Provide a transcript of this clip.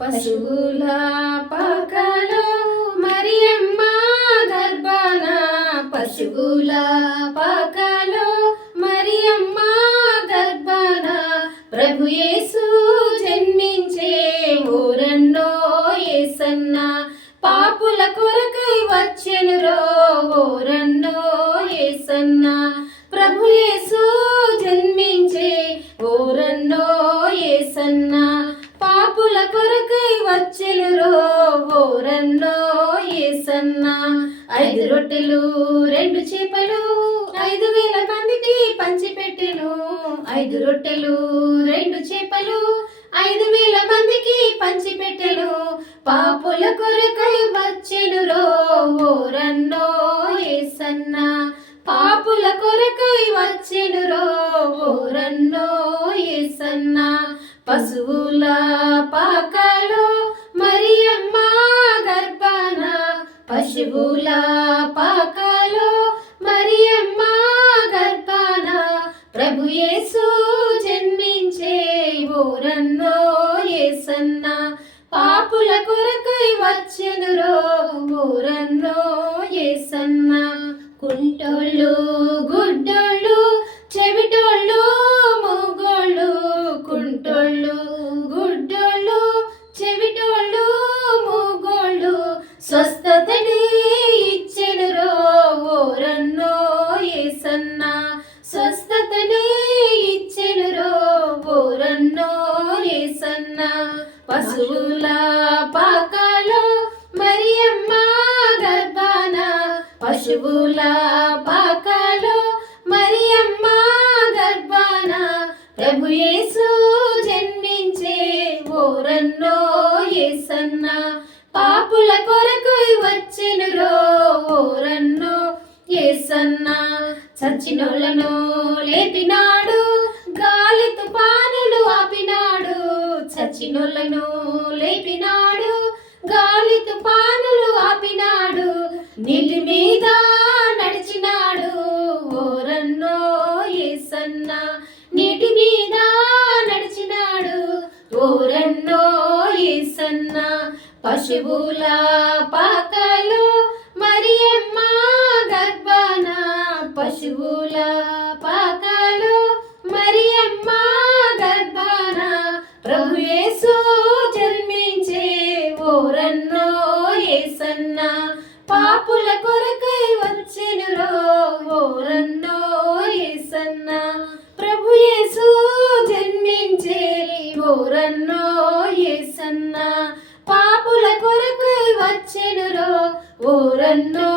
పశువుల పాకలో మరియమ్మ గర్భాన, పశువుల పాకలో మరియమ్మ గర్భాన, ప్రభు యేసు జన్మించే ఊరన్నో యేసన్న, పాపుల కొరకై వచ్చెనురో ఊరన్నో యేసన్న, ప్రభు యేసు జన్మించే ఊరన్నో యేసన్న, పాపుల కొరకై వచ్చెనురో ఊరన్నో యేసన్న. 5 రొట్టెలు 2 చేపలు 5,000 మందికి పంచిపెట్టెను. 5 రొట్టెలు 2 చేపలు 5,000 మందికి పంచిపెట్టెను. పాపుల కొరకై వచ్చెనురో ఊరన్నో యేసన్న, పాపుల కొరకై వచ్చెనురో ఊరన్నో యేసన్న. పశువుల పాకలో మరియమ్మ గర్భాన, పశువుల పాకలో మరియమ్మ గర్భాన, ప్రభు యేసు జన్మించే ఊరన్నో యేసన్న, పాపుల కొరకై వచ్చెనురో ఊరన్నో యేసన్న. కుంటోళ్ళు గుడ్డోళ్ళు చెవిటోళ్ళు మూగోళ్ళు, కుంటోళ్ళు గుడ్డోళ్ళు చెవిటోళ్ళు మూగోళ్ళు, స్వస్థతని ఇచ్చెనురో ఊరన్నో యేసన్న, స్వస్థతని ఇచ్చెనురో ఊరన్నో యేసన్న. పశువుల పాకలో మరియమ్మ గర్భాన, పశువుల పాకలో మరియమ్మ గర్భాన, ప్రభు యేసు జన్మించే ఊరన్నో యేసన్న, పాపుల కొరకై వచ్చెనురో ఊరన్నో యేసన్న. చచ్చినోళ్ళను లేపినాడు, గాలి తుఫానులు ఆపినాడు, చచ్చినోళ్ళను లేపినాడు, గాలి తుఫానులు ఆపినాడు, నీటి మీద నడిచినాడు ఊరన్నో యేసన్న, నీటి మీద నడిచినాడు ఊరన్నో యేసన్న. పశువుల పాకలో మరియమ్మ గర్భాన, పశువుల పాకలో మరియమ్మ గర్భాన, ప్రభు యేసు జన్మించే ఊరన్నో యేసన్న, పాపుల కొరకై వచ్చెనురో ఊరన్నో యేసన్న, ప్రభు యేసు జన్మించే ఊరన్నో యేసన్న, పాపుల కొరకై వచ్చెనురో ఊరన్నో